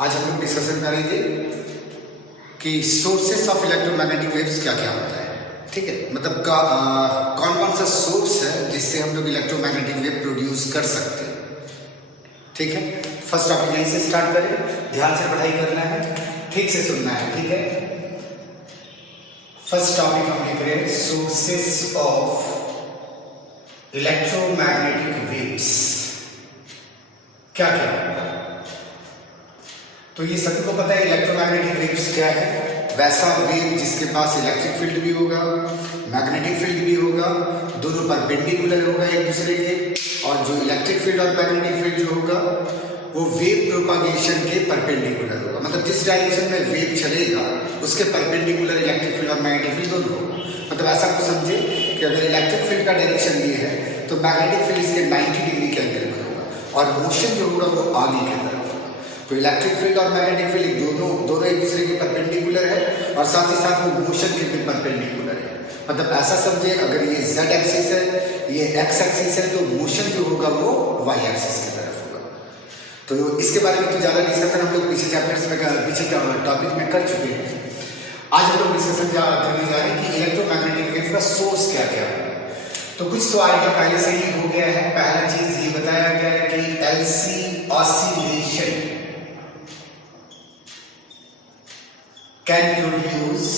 आज हम लोग डिस्कशन करेंगे कि सोर्सेस ऑफ इलेक्ट्रोमैग्नेटिक वेव्स क्या क्या होता है। ठीक है, मतलब कौन कौन सा सोर्स है जिससे हम लोग इलेक्ट्रोमैग्नेटिक वेव प्रोड्यूस कर सकते हैं। ठीक है, फर्स्ट टॉपिक यहीं से स्टार्ट करें, ध्यान से पढ़ाई करना है, ठीक से सुनना है। ठीक है, फर्स्ट टॉपिक हम लिख रहे हैं सोर्सेस ऑफ इलेक्ट्रोमैग्नेटिक वेव्स क्या क्या है। तो ये सभी को पता है इलेक्ट्रोमैग्नेटिक वेव्स क्या है। वैसा वेव जिसके पास इलेक्ट्रिक फील्ड भी होगा, मैग्नेटिक फील्ड भी होगा, दोनों परपेंडिकुलर होगा एक दूसरे के, और जो इलेक्ट्रिक फील्ड और मैग्नेटिक फील्ड जो होगा वो वेव प्रोपागेशन के परपेंडिकुलर होगा। मतलब जिस डायरेक्शन में वेव चलेगा उसके परपेंडिकुलर इलेक्ट्रिक फील्ड और मैग्नेटिक फील्ड दोनों होगा। मतलब ऐसा कुछ समझे कि अगर इलेक्ट्रिक फील्ड का डायरेक्शन ये है तो मैग्नेटिक फील्ड इसके 90 डिग्री के एंगल पर होगा और मोशन जो होगा वो आगे की तरफ। तो इलेक्ट्रिक फील्ड और मैग्नेटिक फील्ड दोनों एक दूसरे के परपेंडिकुलर है और साथ ही साथ वो मोशन के भी परपेंडिकुलर है। मतलब ऐसा समझे अगर ये z एक्सिस है, ये x एक्सिस है, तो मोशन जो होगा वो y एक्सिस की तरफ होगा। तो इसके बारे में तो ज़्यादा डिस्कशन हम लोग पीछे चैप्टर्स में पीछे टॉपिक में कर चुके हैं। आज हम लोग डिस्कशन करने जा रहे हैं कि इलेक्ट्रोमैग्नेटिक वेव का सोर्स क्या क्या है। तो कुछ तो आएगा, पहले से ही हो गया है। पहला चीज ये बताया गया है कि LC oscillation can produce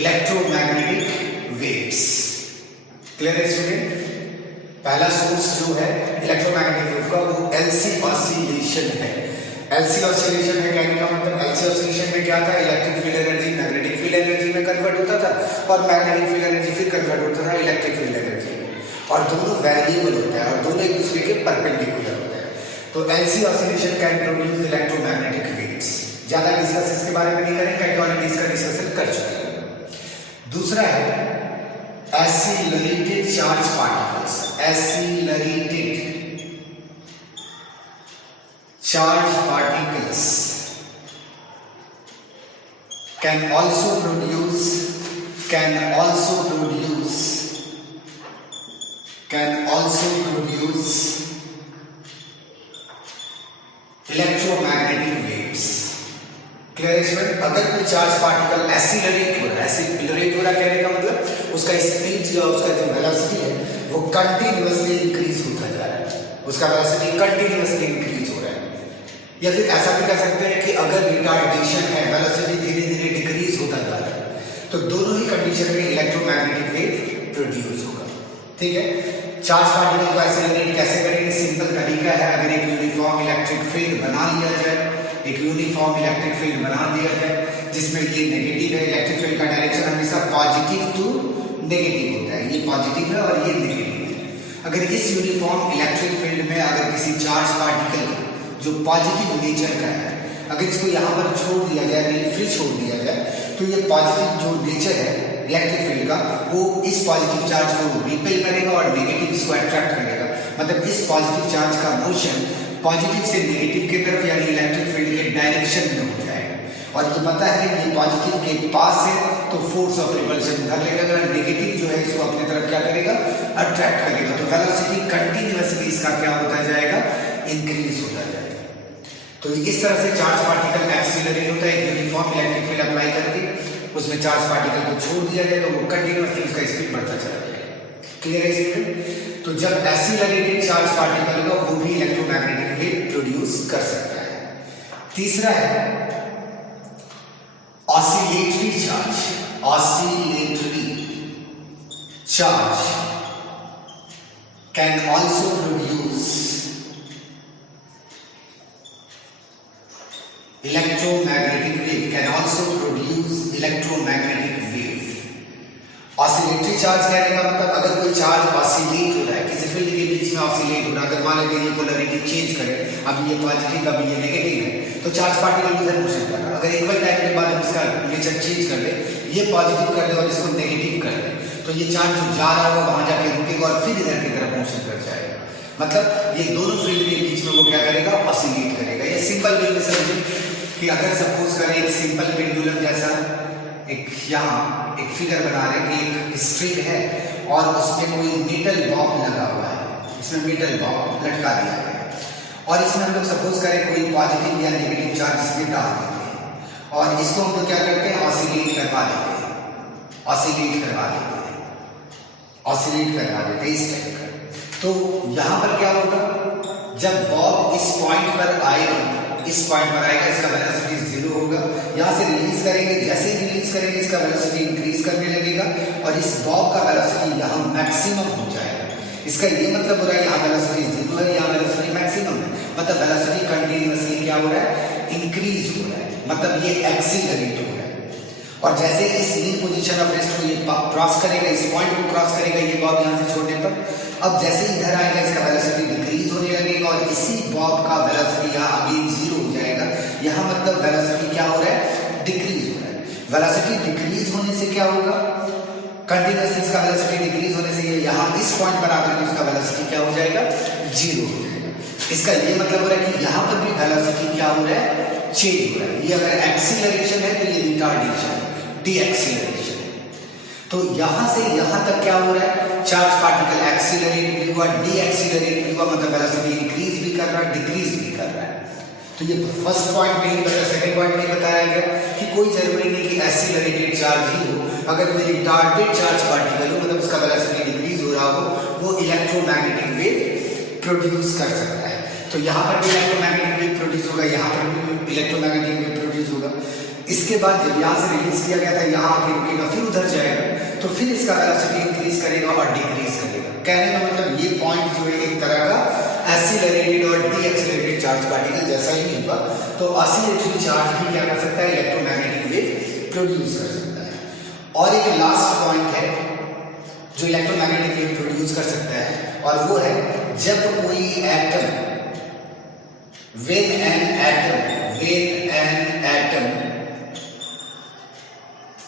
electromagnetic waves। Clear है स्टूडेंट? पहला सोर्स जो है इलेक्ट्रोमैग्नेटिक वेव का वो LC ऑसिलेशन है। LC ऑसिलेशन है कहने का मतलब LC ऑसिलेशन में क्या था, electric field energy magnetic field energy में कन्वर्ट होता था और मैग्नेटिक फील्ड एनर्जी फिर कन्वर्ट होता था इलेक्ट्रिक फील्ड एनर्जी में, और दोनों वेरिएबल होता है और दोनों एक दूसरे के परपेंडिकुलर होते हैं। तो LC oscillation can produce electromagnetic waves. ज्यादा डिस्कस इसके बारे में नहीं करेंगे क्योंकि ऑलरेडी इसका डिस्कशन कर चुके हैं। दूसरा है accelerated charge particles. Accelerated charge particles can also produce electromagnetic waves. Clear है? अगर कोई चार्ज पार्टिकल एसिलरेट हो रहा है कहने का मतलब उसका स्पीड जो उसका जो वेलोसिटी है वो कंटिन्यूअसली इंक्रीज होता जा रहा है, उसका वेलोसिटी कंटिन्यूअसली इंक्रीज हो रहा है। या फिर ऐसा भी कर सकते हैं कि अगर रिटार्डेशन है, वेलोसिटी धीरे धीरे डिक्रीज होता जा रहा है, तो दोनों ही कंडीशन में इलेक्ट्रोमैग्नेटिक वेव प्रोड्यूस होगा। ठीक है, चार्ज पार्टिकल को एसिलरेट कैसे करेंगे? सिंपल तरीका है, अगर एक यूनिफॉर्म इलेक्ट्रिक फील्ड बना लिया जाए, एक यूनिफॉर्म इलेक्ट्रिक फील्ड बना दिया जाए जिसमें ये नेगेटिव है, इलेक्ट्रिक फील्ड का डायरेक्शन हमेशा पॉजिटिव टू नेगेटिव होता है, ये पॉजिटिव है और ये नेगेटिव है। अगर इस यूनिफॉर्म इलेक्ट्रिक फील्ड में अगर किसी चार्ज पार्टिकल जो पॉजिटिव नेचर का है अगर इसको यहाँ पर छोड़ दिया जाए, फ्री छोड़ दिया जाए, तो ये पॉजिटिव जो नेचर है इलेक्ट्रिक फील्ड का वो इस पॉजिटिव चार्ज को रिपेल करेगा और नेगेटिव इसको अट्रैक्ट करेगा। मतलब इस पॉजिटिव चार्ज का मोशन पॉजिटिव से नेगेटिव की तरफ यानी इलेक्ट्रिक फील्ड के डायरेक्शन में हो जाएगा। और ये पता है कि ये पॉजिटिव के पास है तो फोर्स ऑफ रिपल्शन उधर लगेगा, नेगेटिव जो है इसको अपनी तरफ क्या करेगा, अट्रैक्ट करेगा। तो वेलोसिटी कंटिन्यूअसली इसका क्या होता जाएगा, इंक्रीज होता जाएगा। तो इस तरह से चार्ज पार्टिकल एक्सीलरेट होता है। यूनिफॉर्म इलेक्ट्रिक फील्ड अप्लाई करके उसमें चार्ज पार्टिकल को छोड़ दिया जाए तो वो कंटिन्यूअसली उसका स्पीड बढ़ता चला जाएगा। क्लियर है स्टूडेंट? तो जब एक्सीलरेटेड चार्ज पार्टिकल का वो भी इलेक्ट्रोमैग्नेटिक वेव प्रोड्यूस कर सकता है। तीसरा है oscillatory charge. Oscillatory charge can also produce electromagnetic wave, can also produce electromagnetic wave। Oscillatory charge कहने का मतलब अगर कोई चार्ज ऑसिलेट हो रहा है, किसी फील्ड के बीच में ऑसिलेट हो रहा है, अगर मान लीजिए ये पोलैरिटी चेंज करे, अब ये पॉजिटिव अब ये नेगेटिव है, तो चार्ज पार्टिकल इधर मोशन कर रहा है। अगर इक्वल टाइम के बाद हम इसका नेचर चेंज कर ले, ये पॉजिटिव कर ले और इसको नेगेटिव कर ले, तो ये चार्ज जो जा रहा होगा वहां जाके रुकेगा और फिर इधर की तरफ मोशन कर जाएगा। मतलब ये दोनों फील्ड के बीच में वो क्या करेगा, ऑसिलेट करेगा। ये सिंपल वे में समझिए कि अगर सपोज करें एक सिंपल पेंडुलम जैसा एक यहाँ एक फिगर बना रहे हैं कि एक स्ट्रिंग है और उसमें कोई मेटल बॉब लगा हुआ है, इसमें मेटल बॉम्ब लटका दिया गया और इसमें हम लोग सपोज करें कोई पॉजिटिव या नेगेटिव चार्ज इसमें डाल देते हैं और इसको हम लोग क्या करते हैं ऑसिलेट करवा देते हैं, ऑसिलेट करवा देते हैं, ऑसिलेट करवा देते हैं इस टाइप का। तो यहाँ पर क्या होगा, जब बॉब इस पॉइंट पर आएगा, इस पॉइंट पर आएगा, इसका वेलोसिटी 0 होगा। यहाँ से रिलीज करेंगे, जैसे ही रिलीज करेंगे इसका वेलोसिटी इंक्रीज करने लगेगा और इस बॉब का वेलोसिटी यहाँ मैक्सिमम हो जाएगा। इसका ये मतलब हो रहा है यहाँ वेलोसिटी 0 है, यहाँ वेलोसिटी मैक्सिमम है, मतलब वेलोसिटी कंटिन्यूअसली क्या हो रहा है, इंक्रीज हो रहा है, मतलब ये एक्सीलरेट हो रहा है। और जैसे इस मीन पोजीशन ऑफ रेस्ट को ये क्रॉस करेगा, इस पॉइंट को क्रॉस करेगा ये बॉब यहाँ से छोड़ने पर, अब जैसे इधर आएगा इसका वेलोसिटी डिक्रीज होने लगेगा और इसी बॉब का वेलोसिटी यहाँ अगेन 0 हो जाएगा। यहाँ मतलब वेलोसिटी क्या हो रहा है, डिक्रीज हो रहा है। वेलोसिटी डिक्रीज होने से क्या होगा, कंटिन्यूअसली इसका वेलोसिटी डिक्रीज होने से ये यहाँ इस पॉइंट पर आकर के उसका वेलोसिटी क्या हो जाएगा, 0 हो जाएगा। इसका ये मतलब हो रहा है कि यहाँ पर भी वेलोसिटी क्या हो रहा है, चेंज हो रहा है। ये अगर एक्सीलरेशन है तो ये रिटार्डेशन है, डी एक्सीलरेशन। तो यहाँ से यहाँ तक क्या हो रहा है, चार्ज पार्टिकल एक्सीलरेट भी हुआ, डी एक्सीलरेट भी हुआ, मतलब वेलोसिटी इंक्रीज भी कर रहा है, डिक्रीज भी कर रहा है। तो ये फर्स्ट पॉइंट नहीं बताया, सेकंड पॉइंट नहीं बताया गया कि कोई जरूरी नहीं कि एक्सीलरेटेड चार्ज ही हो, अगर कोई रिटार्डेड चार्ज पार्टिकल हो, मतलब उसका वेलोसिटी डिक्रीज हो रहा हो, वो इलेक्ट्रोमैग्नेटिक वेव प्रोड्यूस कर सकता है। तो यहाँ पर भी इलेक्ट्रोमैग्नेटिक वेव प्रोड्यूस होगा, यहाँ पर भी इलेक्ट्रोमैग्नेटिक वेव प्रोड्यूस होगा। इसके बाद जब यहाँ से रिलीज किया गया था, यहाँ आके रुकेगा, फिर उधर जाएगा, तो फिर इसका वेलोसिटी इंक्रीज करेगा और डिक्रीज करेगा। कहने का मतलब ये पॉइंट जो है एक तरह का एक्सीलरेटेड और डी एक्सीलरेटेड चार्ज पार्टिकल जैसा ही होगा। तो ऑसिलेटरी चार्ज भी क्या कर सकता है, इलेक्ट्रोमैग्नेटिक वेव प्रोड्यूस कर सकता है। और एक लास्ट पॉइंट है जो इलेक्ट्रोमैग्नेटिक वेव प्रोड्यूस कर सकता है, और वो है जब कोई atom, when an atom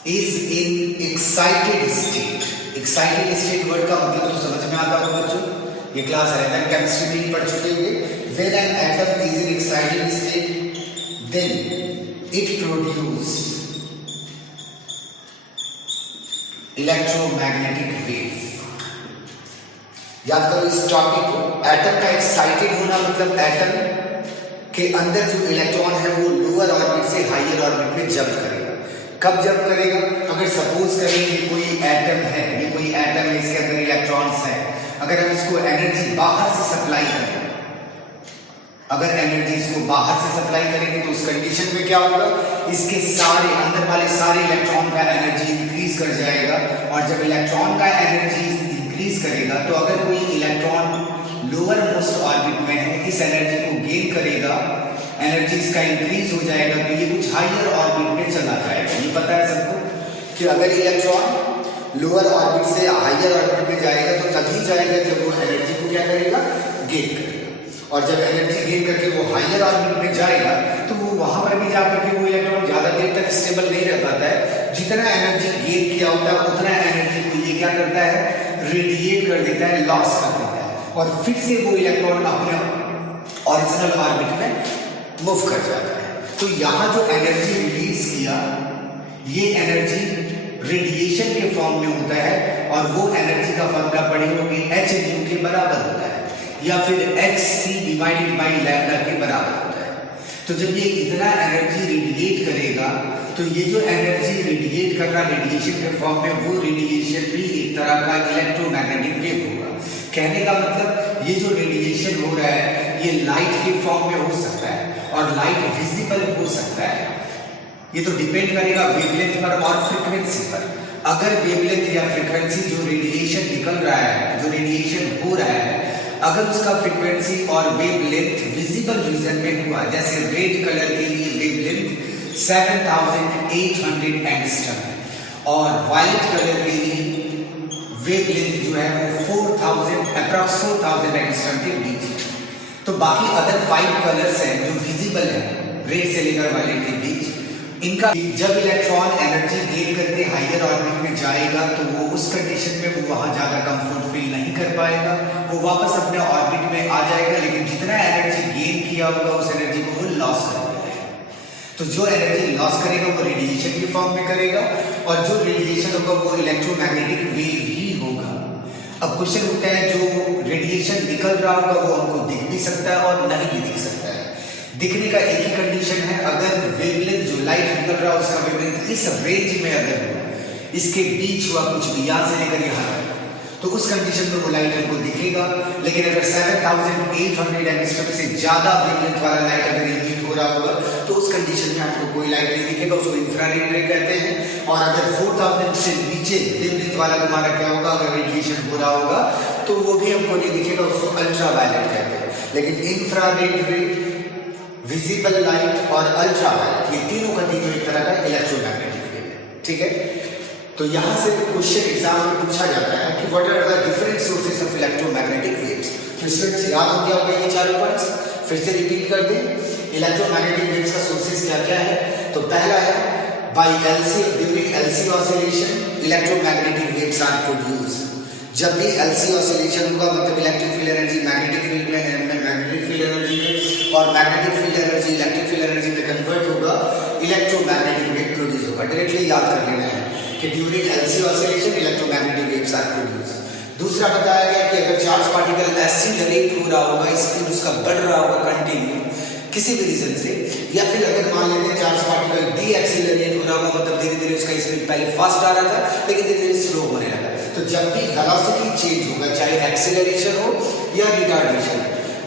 is in excited state, excited state word का मतलब तो समझ में आता होगा बच्चों, ये क्लास है केमिस्ट्री में ही पढ़ चुके होंगे। when an atom is in excited state then it produce electromagnetic wave। याद करो इस टॉपिक को, एटम का एक्साइटेड होना मतलब एटम के अंदर जो इलेक्ट्रॉन है वो लोअर ऑर्बिट से हायर ऑर्बिट में जंप करेगा। कब जंप करेगा, अगर सपोज करें ये कोई एटम है, ये कोई एटम है, इसके अंदर इलेक्ट्रॉन्स हैं, अगर हम इसको एनर्जी बाहर से सप्लाई करें, अगर एनर्जी इसको बाहर से सप्लाई करेंगे तो उस कंडीशन में क्या होगा, इसके सारे अंदर वाले सारे इलेक्ट्रॉन का एनर्जी इंक्रीज कर जाएगा। और जब इलेक्ट्रॉन का एनर्जी इंक्रीज करेगा तो अगर कोई इलेक्ट्रॉन लोअर मोस्ट ऑर्बिट में है, इस एनर्जी को गेन करेगा, एनर्जी इसका इंक्रीज हो जाएगा, तो ये कुछ हायर ऑर्बिट में चला जाएगा। ये पता है सबको कि अगर इलेक्ट्रॉन लोअर ऑर्बिट से हायर ऑर्बिट में जाएगा तो तभी जाएगा जब वो एनर्जी को क्या करेगा, गेन करेगा। और जब एनर्जी गेन करके वो हायर ऑर्बिट में जाएगा तो वो वहां पर भी जाकर के वो इलेक्ट्रॉन ज्यादा देर तक स्टेबल नहीं रह पाता है। जितना एनर्जी गेन किया होता है उतना एनर्जी को ये क्या करता है, रेडिएट कर देता है, लॉस कर देता है, और फिर से वो इलेक्ट्रॉन अपने ओरिजिनल ऑर्बिट में मूव कर जाता है। तो यहाँ जो एनर्जी रिलीज किया, ये एनर्जी रेडिएशन के फॉर्म में होता है, और वो एनर्जी का फॉर्मूला पढ़ेंगे h न्यू के बराबर होता है, या फिर hc डिवाइडेड बाय लैम्डा के बराबर होता है। तो जब ये इतना एनर्जी रेडिएट करेगा तो ये जो एनर्जी रेडिएट कर रहा रेडिएशन के फॉर्म में, वो रेडिएशन भी एक तरह का इलेक्ट्रोमैग्नेटिक वेव होगा। कहने का मतलब ये जो रेडिएशन हो रहा है ये लाइट के फॉर्म में हो सकता है, और लाइट विजिबल हो सकता है। ये तो डिपेंड करेगा वेवलेंथ पर और फ्रीक्वेंसी पर। अगर वेवलेंथ या फ्रीक्वेंसी जो रेडिएशन निकल रहा है, जो रेडिएशन हो रहा है, अगर उसका फ्रीक्वेंसी और वेवलेंथ विजिबल रीजन में हुआ, जैसे रेड कलर के लिए वेवलेंथ 7800 एंगस्ट्रम है, और वायलेट कलर के लिए वेवलेंथ जो है वो 4000 एंगस्ट्रम के बीच है। तो बाकी अदर 5 कलर्स हैं जो विजिबल है रेड से लेकर वायलेट के बीच, इनका जब इलेक्ट्रॉन एनर्जी गेन करके हायर ऑर्बिट में जाएगा तो वो उस कंडीशन में वो वहां ज्यादा कंफर्ट फील नहीं कर पाएगा, वो वापस अपने ऑर्बिट में आ जाएगा, लेकिन जितना एनर्जी गेन किया होगा उस एनर्जी को वो लॉस कर देगा। तो जो एनर्जी लॉस करेगा वो रेडिएशन के फॉर्म में करेगा, और जो रेडिएशन होगा वो इलेक्ट्रोमैग्नेटिक वेव ही होगा। अब क्वेश्चन उठता है जो रेडिएशन निकल रहा होगा वो हमको दिख भी सकता है और नहीं भी दिख सकता है। दिखने का एक ही कंडीशन है, अगर वेवलेंथ जो लाइट निकल रहा है उसका वेवलेंथ इस रेंज में अगर हुआ, इसके बीच हुआ कुछ भी, यहाँ से लेकर यहाँ तो उस कंडीशन में वो लाइट हमको दिखेगा। लेकिन अगर 7800 एंगस्ट्रॉम से ज्यादा वेवलेंथ वाला लाइट अगर इमिट हो रहा होगा तो उस कंडीशन में आपको कोई लाइट नहीं दिखेगा, उसको इंफ्रारेड रे कहते हैं। और अगर 4000 से नीचे वेवलेंथ वाला तुम्हारा क्या होगा, अगर रेडिएशन हो रहा होगा तो वो भी हमको नहीं दिखेगा, उसको अल्ट्रावायलेट कहते हैं। लेकिन इंफ्रारेड रे, विजिबल लाइट और अल्ट्रावायलेट, ये तीनों का तीनों एक तरह का इलेक्ट्रोमैग्नेटिक वेव है। ठीक है, तो यहाँ से क्वेश्चन एग्जाम में पूछा जाता है कि what are the different sources of electromagnetic waves. तो स्टूडेंट्स याद हो गया होगा ये चारों पॉइंट्स, फिर से रिपीट कर दें। इलेक्ट्रोमैग्नेटिक वेव्स का सोर्सेज क्या क्या है, तो पहला है by LC, during LC oscillation electromagnetic waves are produced. जब भी एलसी ऑसिलेशन होगा मतलब electric field energy magnetic field में है, मैग्नेटिक फील्ड एनर्जी में, और magnetic field energy electric field energy में कन्वर्ट होगा, इलेक्ट्रोमैग्नेटिक वेव प्रोड्यूस होगा। डायरेक्टली याद कर लेना है कि during LC oscillation electromagnetic waves are produce. दूसरा बताया गया कि अगर चार्ज पार्टिकल एक्सीलरेट हो रहा होगा, स्पीड उसका बढ़ रहा होगा कंटिन्यू किसी भी रीजन से, या फिर अगर मान लेते हैं चार्ज पार्टिकल डी एक्सीलरेट हो रहा होगा मतलब धीरे धीरे उसका स्पीड पहले फास्ट आ रहा था लेकिन धीरे धीरे स्लो होने लगा, तो जब भी वेलोसिटी चेंज होगा चाहे एक्सीलरेशन हो या रिटार्डेशन,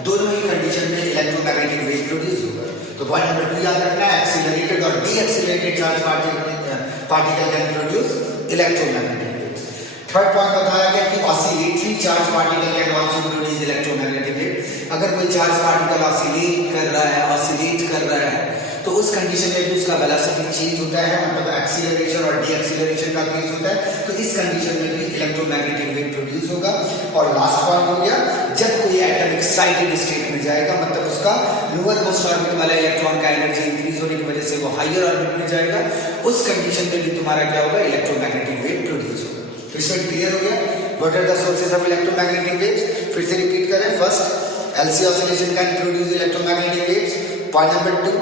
दोनों ही कंडीशन में इलेक्ट्रोमैग्नेटिक वेव प्रोड्यूस होगा। तो पॉइंट नंबर 2 याद रखना है, एक्सीलरेटेड और D accelerated charge particle can produce electromagnetic wave. Third point बताया गया कि oscillatory charge particle can also produce electromagnetic wave. अगर कोई चार्ज पार्टिकल ऑसिलेट कर रहा है तो उस कंडीशन में भी उसका वेलोसिटी चेंज होता है, मतलब एक्सीलरेशन और डी एक्सीलरेशन का केस होता है, तो इस कंडीशन में भी इलेक्ट्रोमैग्नेटिक वेव प्रोड्यूस होगा। और लास्ट पॉइंट हो गया, जब कोई एटम एक्साइटेड स्टेट में जाएगा मतलब उसका लोअर मोस्ट ऑर्बिट वाला इलेक्ट्रॉन का एनर्जी इंक्रीज होने की वजह से वो हायर ऑर्बिट में जाएगा, उस कंडीशन में भी तुम्हारा क्या होगा, इलेक्ट्रोमैग्नेटिक वेव प्रोड्यूस होगा। तो इसमें क्लियर हो गया what are the sources of electromagnetic waves. फिर से रिपीट करें, first LC oscillation can produce electromagnetic waves. Point number 2,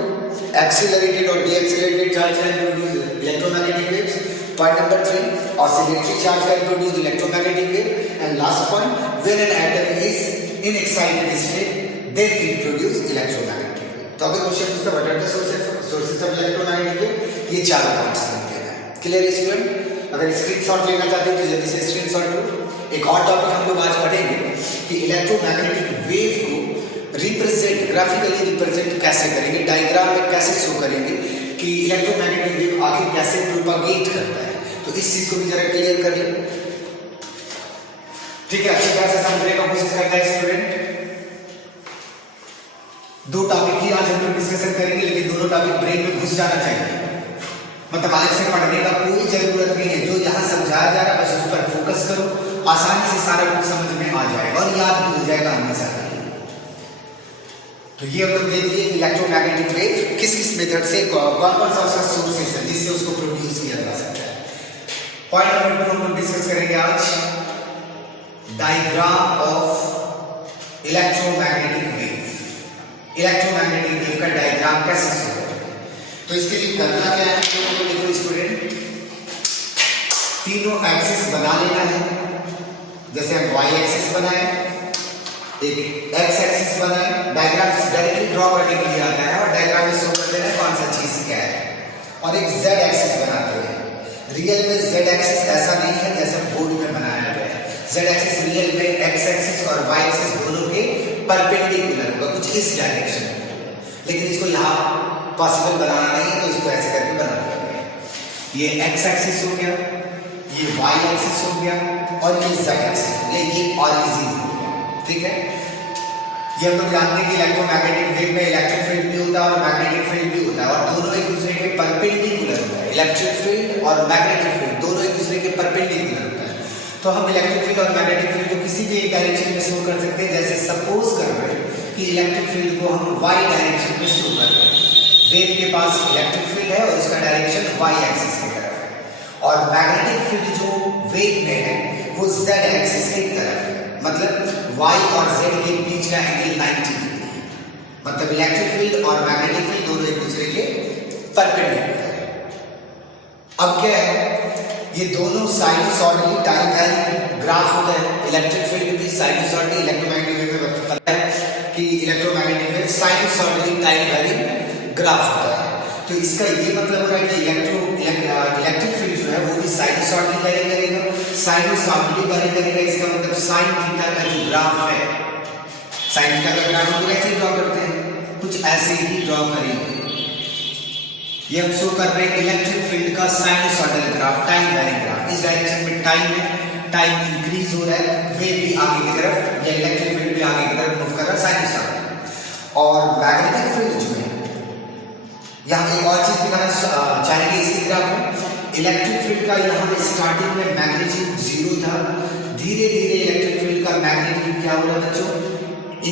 accelerated or deaccelerated charge can produce electromagnetic waves. Point number 3, oscillatory charge can produce electromagnetic wave. And last point, when an atom is in excited state, then it produce electromagnetic wave. तो अगर question पूछता है what are the sources of electromagnetic wave, ये चारों points लिख देना है। Clear student? अगर स्क्रीनशॉट लेना चाहते हो तो जल्दी से स्क्रीनशॉट लो। एक और टॉपिक हम लोग आज पढ़ेंगे कि इलेक्ट्रोमैग्नेटिक वेव को रिप्रेजेंट, ग्राफिकली रिप्रेजेंट कैसे करेंगे, डायग्राम में कैसे शो करेंगे कि इलेक्ट्रोमैग्नेटिक वेव आखिर कैसे प्रोपागेट करता है। तो इस चीज को भी जरा क्लियर कर लें। ठीक है, अच्छी तरह से समझने का कोशिश करता है स्टूडेंट। 2 टॉपिक ही आज हम लोग डिस्कशन करेंगे, लेकिन दोनों टॉपिक ब्रेन में घुस जाना चाहिए, मतलब अलग से पढ़ने का कोई जरूरत नहीं है। जो यहाँ समझाया जा रहा है बस उस पर फोकस करो, आसानी से सारा कुछ समझ में आ जाएगा और याद भी हो जाएगा हमेशा। तो ये हम लोग देख लिए इलेक्ट्रोमैग्नेटिक वेव किस किस मेथड से, कौन कौन सा उसका सोर्सेस है जिससे उसको प्रोड्यूस किया जा सकता है। पॉइंट नंबर 2 हम लोग डिस्कस करेंगे आज, diagram of electromagnetic wave. Electromagnetic wave का डायग्राम कैसे शो करेंगे, तो इसके लिए करना क्या है, तो देखो स्टूडेंट, तीनों एक्सिस बना लेना है। जैसे हम वाई एक्सिस बनाए, एक एक्स एक्सिस बनाए, डायग्राम डायरेक्टली ड्रॉ करने के लिए आता है और डायग्राम में शो कर देना है कौन सा चीज क्या है। और एक जेड एक्सिस बनाते हैं। रियल में जेड एक्सिस ऐसा नहीं है जैसा बोर्ड में बनाया गया है। जेड एक्सिस रियल में एक्स एक्सिस और वाई एक्सिस दोनों के परपेंडिकुलर होगा, कुछ इस डायरेक्शन में होगा, लेकिन इसको यहाँ पॉसिबल बनाना नहीं है तो इसको ऐसे करके बना दिया गया। ये एक्स एक्सिस हो गया, ये वाई एक्सिस हो गया और ये जेड एक्सिस हो गया, ये ऑरिजिन हो गया। ठीक है, ये हम लोग जानते हैं कि इलेक्ट्रोमैग्नेटिक वेव में इलेक्ट्रिक फील्ड भी होता है और मैग्नेटिक फील्ड भी होता है और दोनों एक दूसरे के परपेंडिकुलर होता है। इलेक्ट्रिक फील्ड और मैग्नेटिक फील्ड दोनों एक दूसरे के परपेंडिकुलर होता है। तो हम इलेक्ट्रिक फील्ड और मैग्नेटिक फील्ड को किसी भी एक डायरेक्शन में शो कर सकते हैं। जैसे सपोज कर रहे हैं कि इलेक्ट्रिक फील्ड को हम वाई डायरेक्शन में शो कर रहे हैं, वेव के पास इलेक्ट्रिक फील्ड है और उसका डायरेक्शन वाई एक्सिस की तरफ है, और मैग्नेटिक फील्ड जो वेव में है वो जेड एक्सिस की तरफ है, मतलब y और z के बीच का एंगल 90 डिग्री है। मतलब इलेक्ट्रिक फील्ड और मैग्नेटिक फील्ड दोनों एक दूसरे के परपेंडिकुलर है। अब क्या है, ये दोनों साइनसॉइडली टाइम वैरिंग ग्राफ होता है। इलेक्ट्रिक फील्ड भी साइनसॉइडली, इलेक्ट्रोमैग्नेटिक वेव में पता है कि electromagnetic wave sinusoidally time varying graph होता है। तो इसका ये मतलब हो रहा है कि इलेक्ट्रिक फील्ड जो है वो भी साइनसॉइडली वैरी करेगा, साइनसॉइडली वैरी करेगा। इसका मतलब साइन थीटा का जो ग्राफ है, साइन थीटा का ग्राफ हम कैसे ड्रॉ करते हैं, कुछ ऐसे ही ड्रॉ करेंगे। ये हम शो कर रहे हैं इलेक्ट्रिक फील्ड का sinusoidal graph, time vary graph. इस डायरेक्शन में टाइम है, टाइम इंक्रीज हो रहा है, वेव भी आगे की तरफ या इलेक्ट्रिक फील्ड भी आगे की तरफ मूव कर रहा है साइनसॉइडल। और मैग्नेटिक फील्ड जो है, यहाँ एक और चीज दिखाना चाहेंगे इसी ग्राफ में। इलेक्ट्रिक फील्ड का यहाँ स्टार्टिंग में मैग्नीट्यूड 0 था, धीरे धीरे इलेक्ट्रिक फील्ड का मैग्नीट्यूड क्या हो रहा है बच्चों,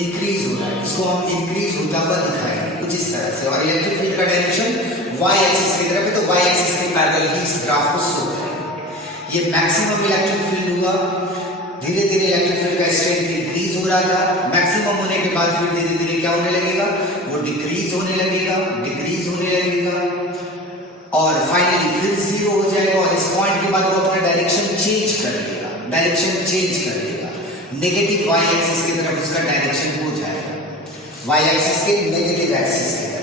इंक्रीज हो रहा है। इसको हम इंक्रीज होता हुआ दिखाएंगे कुछ इस तरह से। और इलेक्ट्रिक फील्ड का डायरेक्शन वाई एक्सिस की तरफ है, तो वाई एक्सिस के पैरेलल ही इस ग्राफ को शो करेंगे। ये मैक्सिमम इलेक्ट्रिक फील्ड हुआ, धीरे धीरे इलेक्ट्रिक फील्ड का स्ट्रेंथ इंक्रीज हो रहा था। मैक्सिमम होने के बाद फिर धीरे धीरे क्या होने लगेगा, वो डिक्रीज होने लगेगा, डिक्रीज होने लगेगा और फाइनली फिर 0 हो जाएगा। और इस पॉइंट के बाद वो अपना डायरेक्शन चेंज कर लेगा, डायरेक्शन चेंज कर लेगा, नेगेटिव वाई एक्सिस की तरफ उसका डायरेक्शन हो जाएगा, वाई एक्सिस के नेगेटिव एक्सिस की तरफ।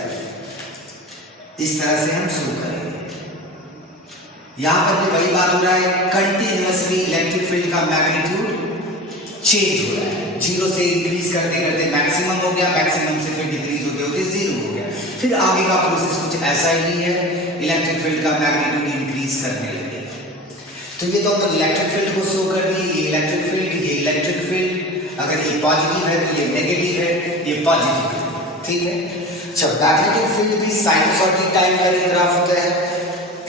इस तरह से हम शुरू करेंगे। यहां पर भी वही बात हो रहा है, कंटिन्यूअसली इलेक्ट्रिक फील्ड का मैग्नीट्यूड चेंज हो रहा है, 0 से इंक्रीज करते करते मैक्सिमम हो गया, मैक्सिमम से फिर डिक्रीज होते होते 0 हो गया। फिर आगे का प्रोसेस कुछ ऐसा ही है, इलेक्ट्रिक फील्ड का मैग्नीट्यूड इंक्रीज करने लगे। तो ये तो इलेक्ट्रिक फील्ड को शो कर दी, ये इलेक्ट्रिक फील्ड, ये इलेक्ट्रिक फील्ड। अगर ये पॉजिटिव है तो ये नेगेटिव है, ये पॉजिटिव है, ठीक है। अच्छा, मैग्नेटिक फील्ड भी साइनसॉइडल टाइम वैरिंग ग्राफ होता है।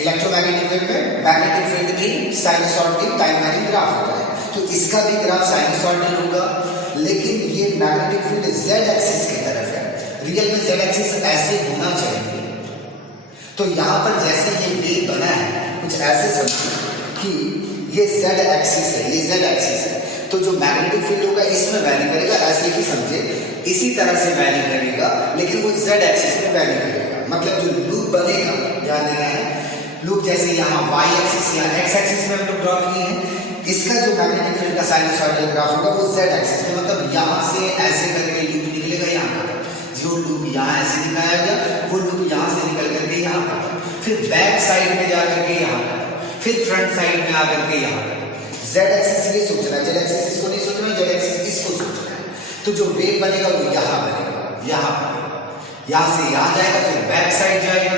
इलेक्ट्रोमैग्नेटिक फील्ड में मैग्नेटिक फील्ड भी साइनसॉइडल टाइम वैरिंग ग्राफ होता है। तो इसका भी ग्राफ साइनसॉइडल होगा, लेकिन ये मैग्नेटिक फील्ड z एक्सिस की तरफ है। रियल में z एक्सिस ऐसे होना चाहिए। तो यहाँ पर जैसे ये वेव बना है, कुछ ऐसे समझो कि ये z एक्सिस है, ये z एक्सिस है। तो जो मैग्नेटिक फील्ड होगा इसमें वैरी करेगा, ऐसे ही समझे, इसी तरह से वैरी करेगा, लेकिन वो z एक्सिस में वैरी करेगा। मतलब जो लूप बनेगा, ध्यान देना है, लूप जैसे यहाँ y एक्सिस या x एक्सिस में हम लोग ड्रॉ किए हैं, इसका जो मैग्नेटिक फील्ड का साइनसॉइडल ग्राफ होगा वो z एक्सिस में, मतलब यहाँ से ऐसे करके लूप निकलेगा यहाँ पर। जो लूप यहाँ ऐसे दिखाया गया, वो लूप यहाँ से निकल करके यहाँ पर, फिर बैक साइड में जा करके यहाँ पर, फिर फ्रंट साइड में आकर के यहाँ पर। z एक्सिस ये सोचना है, z एक्सिस इसको नहीं सोचना, z एक्सिस इसको सोचना है। तो जो वेव बनेगा वो यहाँ बनेगा, यहाँ बनेगा, यहाँ से यहाँ जाएगा, फिर बैक साइड जाएगा,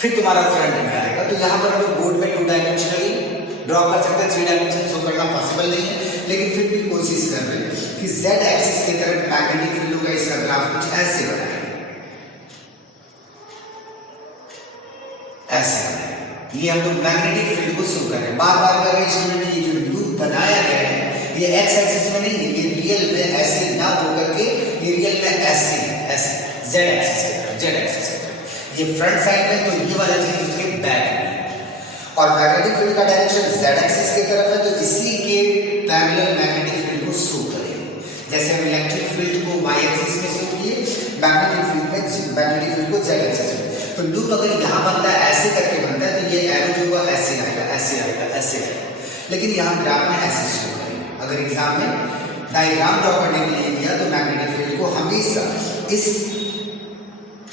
फिर तुम्हारा फ्रंट में आएगा। तो यहाँ पर हम लोग बोर्ड में 2 डायमेंशनली ड्रॉ कर सकते हैं, 3 डायमेंशन शो करना पॉसिबल नहीं है, लेकिन फिर भी कोशिश कर रहे हैं कि z एक्सिस की तरफ मैग्नेटिक फील्ड होगा, इसका ग्राफ कुछ ऐसे बनाएंगे, ऐसे बनाएंगे। ये हम लोग मैग्नेटिक फील्ड को शो कर रहे हैं, बार बार कर रहे हैं स्टूडेंट। ये जो लूप बनाया गया है ये x एक्सिस में नहीं है, ये रियल में ऐसे ना होकर के ये रियल में ऐसे ऐसे z एक्सिस की तरफ, z एक्सिस की तरफ। ये फ्रंट साइड में, तो ये वाला चीज उसके बैक में। और मैग्नेटिक फील्ड का डायरेक्शन z एक्सिस की तरफ है, तो इसी के पैरेलल मैग्नेटिक फील्ड को शो करेंगे। जैसे हम इलेक्ट्रिक फील्ड को y एक्सिस में शो किए, मैग्नेटिक फील्ड को z एक्सिस में। तो लूप अगर यहाँ बनता है, ऐसे करके बनता है, तो ये एरो जो होगा ऐसे आएगा, ऐसे आएगा, ऐसे आएगा। लेकिन यहाँ ग्राफ में ऐसे शो करेंगे। अगर एग्जाम में डायग्राम ड्रॉ करने के लिए दिया, तो मैग्नेटिक फील्ड को हमेशा इस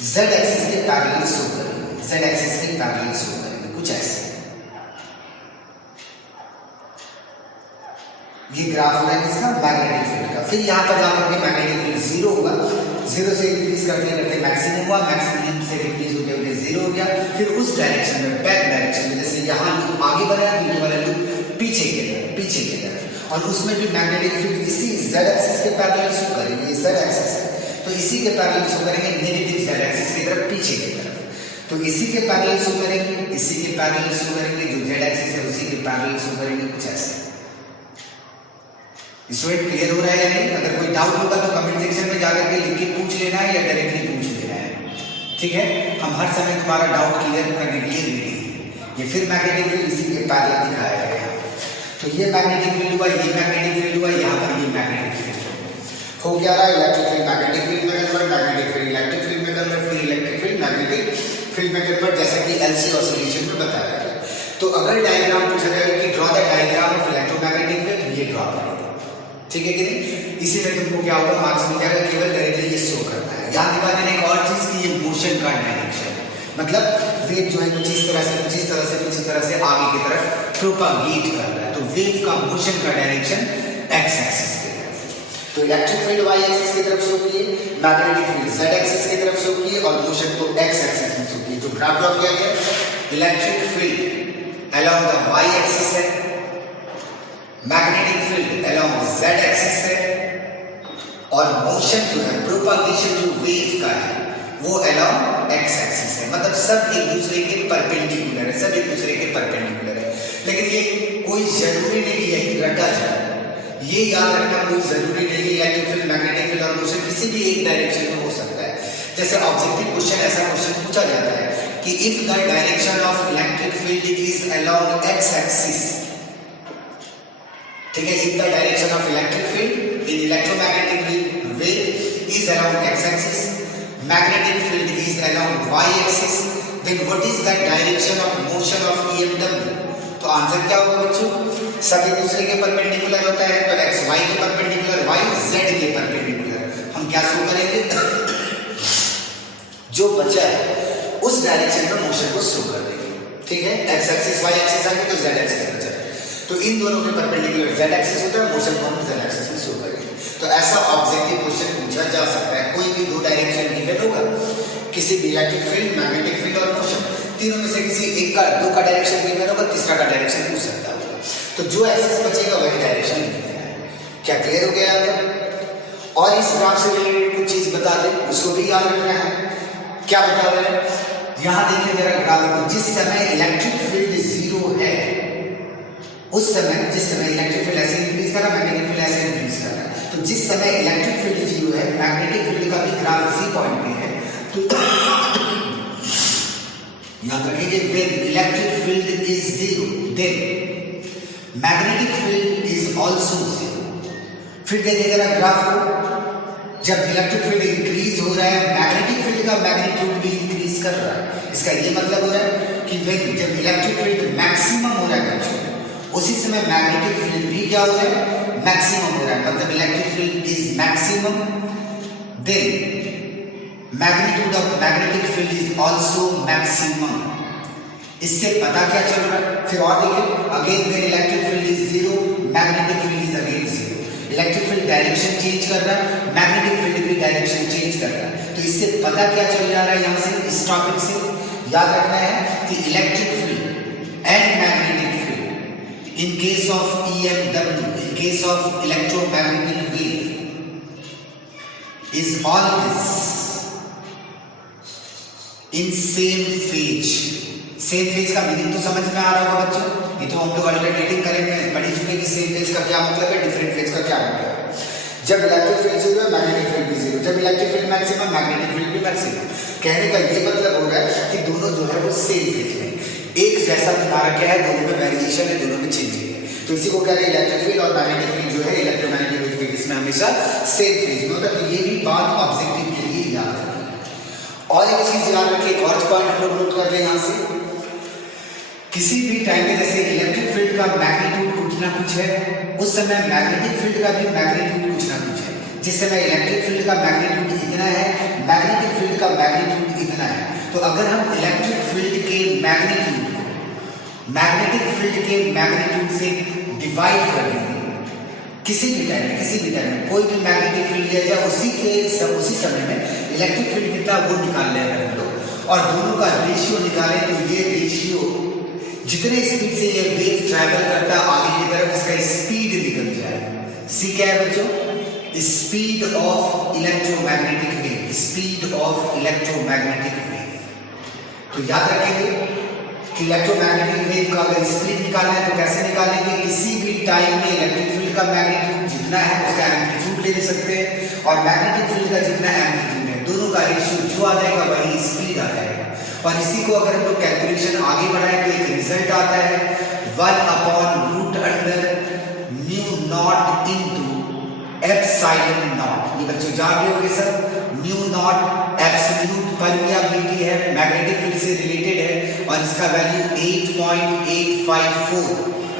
z एक्सिस के पैरेलल शो करेंगे, z एक्सिस के पैरेलल शो करेंगे, कुछ ऐसे। ये ग्राफ हो रहा है किसका, मैग्नेटिक फील्ड का। फिर यहाँ पर जाकर के मैग्नेटिक फील्ड 0 होगा, 0 से इंक्रीज करते करते मैक्सिमम हुआ, मैक्सिमम से डिक्रीज होते होते 0 हो गया। फिर उस डायरेक्शन में, बैक डायरेक्शन में, जैसे यहाँ लूप आगे बढ़ा, तो ये वाला लूप पीछे की तरफ, और उसमें भी मैग्नेटिक फील्ड इसी z एक्सिस के पैरेलल शो करेंगे। z एक्सिस है तो इसी के पैरेलल शो करेंगे, नेगेटिव z एक्सिस की तरफ, पीछे की तरफ। तो इसी के पैरेलल शो करेंगे, इसी के पैरेलल शो करेंगे, जो z एक्सिस है उसी के पैरेलल शो करेंगे, कुछ ऐसे। स्टूडेंट क्लियर हो रहा है या नहीं? अगर कोई डाउट होगा तो कमेंट सेक्शन में जाकर के लिख के पूछ लेना है या डायरेक्टली पूछ लेना है, ठीक है। हम हर समय तुम्हारा डाउट क्लियर करने के लिए रेडी हैं। ये फिर मैग्नेटिक फील्ड इसी के पैरेलल दिखाया गया है। तो ये मैग्नेटिक फील्ड हुआ, ये मैग्नेटिक फील्ड हुआ, यहाँ पर ये मैग्नेटिक फील्ड हो क्या रहा है, इलेक्ट्रिक फील्ड मैग्नेटिक फील्ड में convert, magnetic field electric field में कन्वर्ट, फिर इलेक्ट्रिक फील्ड मैग्नेटिक फील्ड में कन्वर्ट, जैसा कि एलसी ऑसिलेशन में बताया गया। तो अगर डायग्राम पूछा जाएगा कि draw the diagram of electromagnetic field, ये ड्रॉ करेंगे, ठीक है कि नहीं। इसी में तुमको क्या होगा, मार्क्स मिल जाएगा, केवल डायरेक्टली ये शो करना है। यहाँ दिखा देना एक और चीज कि ये मोशन का डायरेक्शन है, मतलब वेव जो है कुछ इस तरह से कुछ इस तरह से कुछ इस तरह से आगे की तरफ प्रोपागेट कर रहा है, तो वेव का मोशन का डायरेक्शन एक्स एक्सिस की तरफ। तो इलेक्ट्रिक फील्ड वाई एक्सिस की तरफ शो किए, मैग्नेटिक फील्ड जेड एक्सिस की तरफ शो किए और मोशन को एक्स एक्सिस में शो किए। जो ग्राफ ड्रॉ किया गया, electric field along the Y axis है, magnetic field along Z axis है, और मोशन जो है प्रोपागेशन जो वेव का है वो अलोंग एक्स एक्सिस है, मतलब सब एक दूसरे के परपेंडिकुलर है, सब एक दूसरे के परपेंडिकुलर है। लेकिन ये कोई जरूरी नहीं कि यही रटा जाए, ये याद रखना कोई जरूरी नहीं। इलेक्ट्रिक फील्ड, मैग्नेटिक फील्ड और मोशन किसी भी एक डायरेक्शन में हो सकता है। जैसे ऑब्जेक्टिव क्वेश्चन, ऐसा क्वेश्चन पूछा जाता है कि if the direction of electric field is along x axis, ठीक है, if the direction of electric field in electromagnetic wave is along x axis, magnetic field is along y axis, then what is the direction of motion of EMW? तो answer क्या होगा बच्चों, सब एक दूसरे के परपेंडिकुलर होता है, तो x y के परपेंडिकुलर, y z के परपेंडिकुलर। हम क्या शो करेंगे, जो बचा है उस डायरेक्शन में मोशन को शो कर देंगे, ठीक है। x एक्सिस y एक्सिस आ गया तो z एक्सिस बचा है, तो इन दोनों के परपेंडिकुलर z एक्सिस होता है, मोशन को हम z एक्सिस में शो करेंगे। तो ऐसा ऑब्जेक्टिव क्वेश्चन पूछा जा सकता है। कोई भी दो डायरेक्शन गिवन होगा, किसी भी इलेक्ट्रिक फील्ड, मैग्नेटिक फील्ड और मोशन, तीनों में से किसी एक का, दो का डायरेक्शन गिवन होगा, तीसरा का डायरेक्शन पूछ सकता होगा, तो जो एक्सिस बचेगा वही डायरेक्शन लिखना है। क्या क्लियर हो गया आपको? और इस ग्राफ से रिलेटेड कुछ चीज बता दें, उसको भी याद रखना है। क्या बता रहे हैं, यहाँ देखिए जरा ग्राफ को, जिस समय इलेक्ट्रिक फील्ड जीरो है उस समय, जिस समय इलेक्ट्रिक फील्ड ऐसे इंक्रीज कर रहा है, मैग्नेटिक फील्ड ऐसे इंक्रीज कर रहा है, तो जिस समय इलेक्ट्रिक फील्ड जीरो है, मैग्नेटिक फील्ड का भी ग्राफ इसी पॉइंट पे है, तो याद रखिए when electric field is zero then magnetic field is also zero। फिर देखिए जरा ग्राफ को, जब इलेक्ट्रिक फील्ड इंक्रीज हो रहा है, मैग्नेटिक फील्ड का मैग्नीट्यूड भी इंक्रीज कर रहा है। इसका ये मतलब हो रहा है कि जब इलेक्ट्रिक फील्ड मैक्सिमम हो रहा है उसी समय मैग्नेटिक फील्ड भी क्या हो रहा है, मैक्सिमम हो रहा है, मतलब electric field is maximum, then magnitude of magnetic field is also maximum. इससे पता क्या चल रहा है, फिर और देखिए, again when electric field is zero, magnetic field is again zero. Electric field direction change कर रहा है, मैग्नेटिक फील्ड भी डायरेक्शन चेंज कर रहा है। तो इससे पता क्या चल जा रहा है, यहाँ से इस टॉपिक से याद रखना है कि electric field and magnetic in case of EMW, in case of electromagnetic wave, is always in same phase। Same phase का मीनिंग तो समझ में आ रहा होगा बच्चों, ये तो हम लोग अल्टरनेटिंग करेंगे, पढ़ ही चुके कि सेम फेज का क्या मतलब है, डिफरेंट फेज का क्या मतलब है। जब इलेक्ट्रिक फील्ड जीरो है, मैग्नेटिक फील्ड भी जीरो, जब electric field maximum, magnetic field भी मैक्सिमम। कहने का ये मतलब हो रहा है कि दोनों जो है वो सेम फेज में एक जैसा तुम्हारा क्या है, दोनों में वेरिएशन है, दोनों में चेंजिंग है। तो इसी को कह रहे हैं इलेक्ट्रिक फील्ड और मैग्नेटिक फील्ड जो है इलेक्ट्रोमैग्नेटिक वेव के केस में हमेशा सेम फेज में होता है। तो ये भी बात ऑब्जेक्टिव के लिए याद रखिए। और एक चीज याद रखिए, एक और पॉइंट हम लोग नोट कर रहे हैं यहाँ से, किसी भी टाइम में जैसे इलेक्ट्रिक फील्ड का मैग्नीट्यूड कुछ ना कुछ है, उस समय मैग्नेटिक फील्ड का भी मैग्नीट्यूड कुछ ना कुछ है। जिस समय इलेक्ट्रिक फील्ड का मैग्नीट्यूड इतना है, मैग्नेटिक फील्ड का मैग्नीट्यूड इतना है, तो अगर हम इलेक्ट्रिक फील्ड के मैग्नीट्यूड को मैग्नेटिक फील्ड के मैग्नीट्यूड से डिवाइड कर देंगे, किसी भी टाइम में कोई भी मैग्नेटिक फील्ड लिया जाए, उसी समय में इलेक्ट्रिक फील्ड कितना वो निकाल लें अगर हम लोग, और दोनों का रेशियो निकालें, तो ये रेशियो जितने स्पीड से ये वेव ट्रैवल करता है आगे की तरफ, इसका स्पीड निकल जाए। सी क्या है बच्चों, speed of electromagnetic wave, speed of electromagnetic wave. तो याद रखेंगे कि इलेक्ट्रोमैग्नेटिक वेव का अगर स्पीड निकालना है तो कैसे निकालेंगे, किसी भी टाइम में इलेक्ट्रिक फील्ड का मैग्नीट्यूड जितना है उसका एम्पलीट्यूड ले सकते हैं, और मैग्नेटिक फील्ड का जितना एम्पलीट्यूड है, दोनों का रेशियो जो आ जाएगा वही स्पीड आ जाएगा। और इसी को अगर हम लोग कैलकुलेशन आगे बढ़ाएं तो एक रिजल्ट आता है 1/√μ0 into एप्सिलॉन नॉट। ये बच्चों जान रहे होंगे sir, mu naught absolute permeability है, मैग्नेटिक फील्ड से रिलेटेड है और इसका value 8.854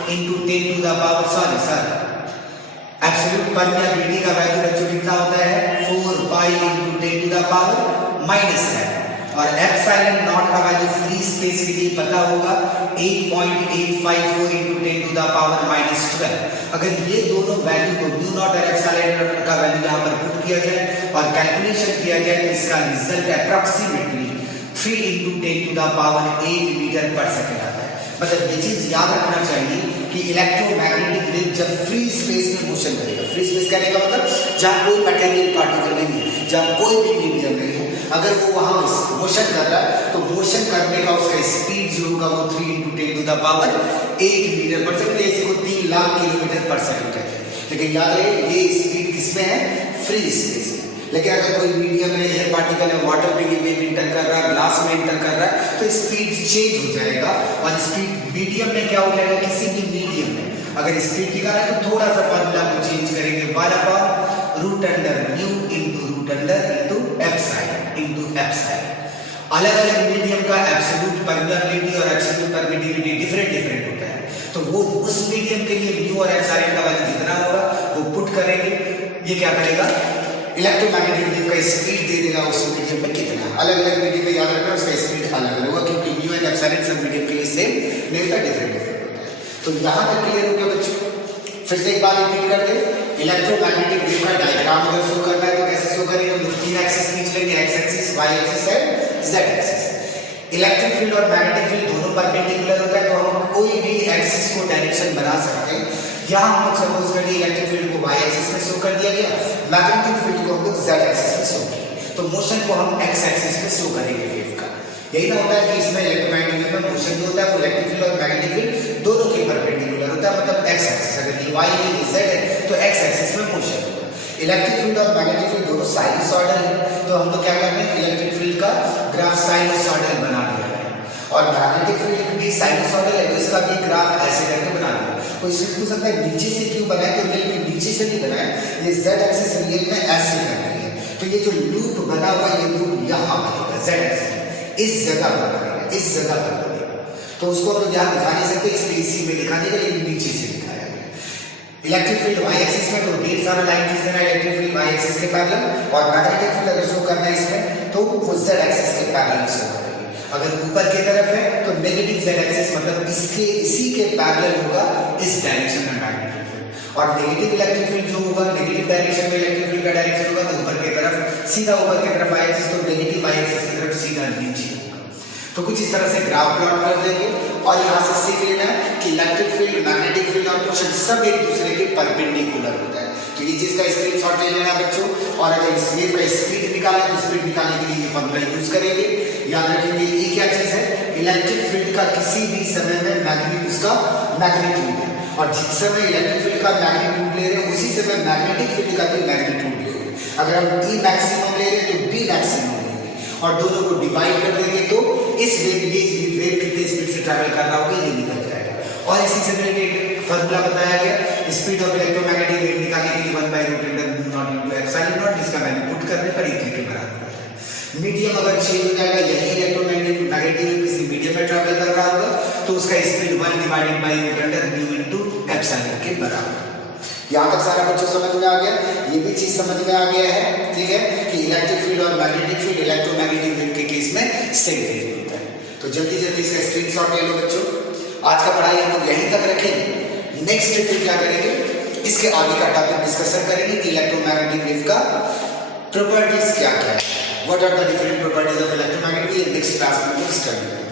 into 10 to the power sir absolute permeability का वैल्यू बच्चों कितना होता है 4 पाई into 10 to the power -10 और एप्सिलॉन नॉट का वैल्यू फ्री स्पेस के लिए पता होगा 8.854 into 10 to the power -12। अगर ये दोनों वैल्यू को म्यू नॉट और एप्सिलॉन का वैल्यू यहाँ पर पुट किया जाए और कैलकुलेशन किया जाए तो इसका result approximately 3 into 10 to the power 8 metre पर सेकंड आता है। मतलब ये चीज याद रखना चाहिए कि इलेक्ट्रोमैग्नेटिक वेव जब फ्री स्पेस में मोशन करेगा, फ्री स्पेस कहने का मतलब जहाँ कोई मटेरियल पार्टिकल नहीं है, जहाँ कोई भी मीडियम नहीं है, अगर वो वहां मोशन कर रहा है तो मोशन करने का उसका स्पीड जो होगा वो 3 into 10 to the power 8 metre पर सेकंड, इसी को 3 लाख किलोमीटर पर सेकंड कहते हैं। लेकिन याद रहे ये स्पीड किसमें है, फ्री स्पेस में। लेकिन अगर कोई मीडियम है, एयर पार्टिकल है, वाटर में ये वेव इंटर कर रहा है, ग्लास में इंटर कर रहा है तो स्पीड चेंज हो जाएगा और स्पीड मीडियम में क्या हो जाएगा, किसी भी मीडियम में अगर स्पीड दिखाना है तो थोड़ा सा फार्मूला को चेंज करेंगे, 1/√μ into एप्सिलॉन। अलग अलग मीडियम का एब्सोल्यूट परमियाबिलिटी और एब्सोल्यूट परमिटिविटी डिफरेंट होता है, तो वो उस मीडियम के लिए म्यू और एप्सिलॉन का वैल्यू जितना होगा वो पुट करेंगे। ये क्या करेगा, इलेक्ट्रोमैग्नेटिक वेव का स्पीड दे देगा उस मीडियम में कितना। अलग अलग मीडियम में याद रखना उसका स्पीड अलग अलग होगा क्योंकि म्यू एंड एप्सिलॉन सब मीडियम के लिए सेम नहीं होता, डिफरेंट। तो यहाँ तक क्लियर हो गया बच्चों। फिर से एक बार रिपीट कर दे, इलेक्ट्रोमैग्नेटिक वेव का डायग्राम अगर शो करना है तो कैसे शो करेंगे, तो तीन एक्सिस खींच लेंगे, X axis, Y axis and Z axis. Electric field और मैग्नेटिक फील्ड दोनों परपेंडिकुलर होता है तो हम कोई भी एक्सिस को डायरेक्शन बना सकते हैं। यहाँ हम लोग सपोज करिए इलेक्ट्रिक फील्ड को वाई एक्सिस में शो कर दिया गया, मैग्नेटिक फील्ड को हम लोग जेड एक्सिस में शो किया, तो मोशन को हम एक्स एक्सिस में शो करेंगे वेव का। यही ना होता है कि इसमें इलेक्ट्रोमैग्नेटिक वेव में मोशन जो होता है वो इलेक्ट्रिक फील्ड और मैग्नेटिक फील्ड दोनों के परपेंडिकुलर होता है, मतलब एक्स एक्सिस। अगर ये वाई है ये जेड है तो एक्स एक्सिस में मोशन होगा। इलेक्ट्रिक फील्ड और मैग्नेटिक फील्ड दोनों साइनसॉइडल है तो हम तो क्या कर रहे हैं, इलेक्ट्रिक फील्ड का ग्राफ साइनसॉइडल बना दिया है और मैग्नेटिक फील्ड भी साइनसॉइडल है तो इसका भी ग्राफ ऐसे करके बना दिया। कोई इससे पूछ सकता है नीचे से क्यों बनाए, तो रियल में नीचे से नहीं बनाए, ये जेड एक्सिस रियल में ऐसे कर रही है तो ये जो लूप बना हुआ है ये लूप यहाँ बनेगा, जेड एक्सिस इस जगह पर बनेगा, इस जगह पर बनेगा। तो उसको हम यहाँ दिखा नहीं सकते इसलिए इसी में दिखा देगा, लेकिन नीचे से दिखाया गया। इलेक्ट्रिक फील्ड वाई एक्सिस में तो ढेर सारा लाइन खींच देना इलेक्ट्रिक फील्ड वाई एक्सिस के पैरेलल, और मैग्नेटिक फील्ड अगर शो करना है इसमें तो वो जेड एक्सिस के पैरेलल शो करेंगे। अगर ऊपर की तरफ है तो नेगेटिव जेड एक्सिस मतलब इसके इसी के पैरेलल होगा इस डायरेक्शन में मैग्नेटिक फील्ड, और नेगेटिव इलेक्ट्रिक फील्ड जो होगा नेगेटिव डायरेक्शन में इलेक्ट्रिक फील्ड का डायरेक्शन होगा तो ऊपर की तरफ, सीधा ऊपर की तरफ वाई एक्सिस, तो नेगेटिव वाई एक्सिस की तरफ सीधा नीचे होगा। तो कुछ इस तरह से ग्राफ प्लॉट कर देंगे और यहाँ से सीख लेना है कि इलेक्ट्रिक फील्ड, मैग्नेटिक फील्ड और मोशन सब एक दूसरे के परपेंडिकुलर होता है। तो ये चीज का स्क्रीनशॉट ले लेना बच्चों, और अगर इस वेव का स्पीड निकालना तो स्पीड निकालने के लिए ये फॉर्मूला यूज करेंगे। याद रखेंगे ये क्या चीज है, इलेक्ट्रिक फील्ड का किसी भी समय में मैग्नेटिक उसका मैग्नीट्यूड है, और जिस समय इलेक्ट्रिक फील्ड का मैग्नीट्यूड ले रहे हैं उसी समय मैग्नेटिक फील्ड का भी मैग्नीट्यूड ले रहे हैं। अगर हम ई मैक्सिमम ले रहे हैं तो बी मैक्सिमम और दोनों को डिवाइड कर देंगे तो इस वेव कितने स्पीड से ट्रैवल कर रहा होगा ये निकल जाएगा। और इसी से रिलेटेड फॉर्मूला बताया गया स्पीड ऑफ इलेक्ट्रोमैग्नेटिक वेव निकालने के लिए 1/√μ0 into एप्सिलॉन, जिसका वैल्यू पुट करने पर इतने के बराबर आता है। मीडियम अगर चेंज हो जाएगा, यही इलेक्ट्रोमैग्नेटिक वेव किसी मीडियम में ट्रैवल कर रहा होगा तो उसका स्पीड 1/√μ into एप्सिलॉन के बराबर। यहाँ तक सारा बच्चों समझ में आ गया, ये भी चीज समझ में आ गया है, ठीक है, कि इलेक्ट्रिक फील्ड और मैग्नेटिक फील्ड इलेक्ट्रोमैग्नेटिक वेव के केस में सेम वेव होता है। तो जल्दी जल्दी इसका स्क्रीनशॉट ले लो बच्चों। आज का पढ़ाई हम लोग यहीं तक रखेंगे, नेक्स्ट फिर क्या करेंगे, इसके आगे का टॉपिक डिस्कशन करेंगे कि इलेक्ट्रोमैग्नेटिक वेव का प्रॉपर्टीज क्या क्या है, what are the different properties of electromagnetic wave, next class में हम स्टडी करेंगे।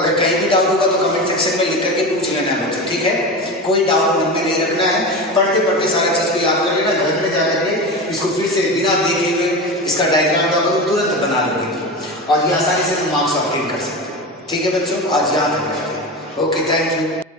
अगर कहीं भी डाउट होगा तो कमेंट सेक्शन में लिख करके पूछ लेना है बच्चों, ठीक है, कोई डाउट मन में नहीं रखना है, पढ़ते पढ़ते सारी चीज को याद कर लेना, घर में जा करके इसको फिर से बिना देखे हुए इसका डायग्राम डालो तो तुरंत बना लोगे और ये आसानी से तुम मार्क्स ऑब्टेन कर सकते हो। ठीक है बच्चों, आज यहाँ तक रखते हैं। Okay, thank you.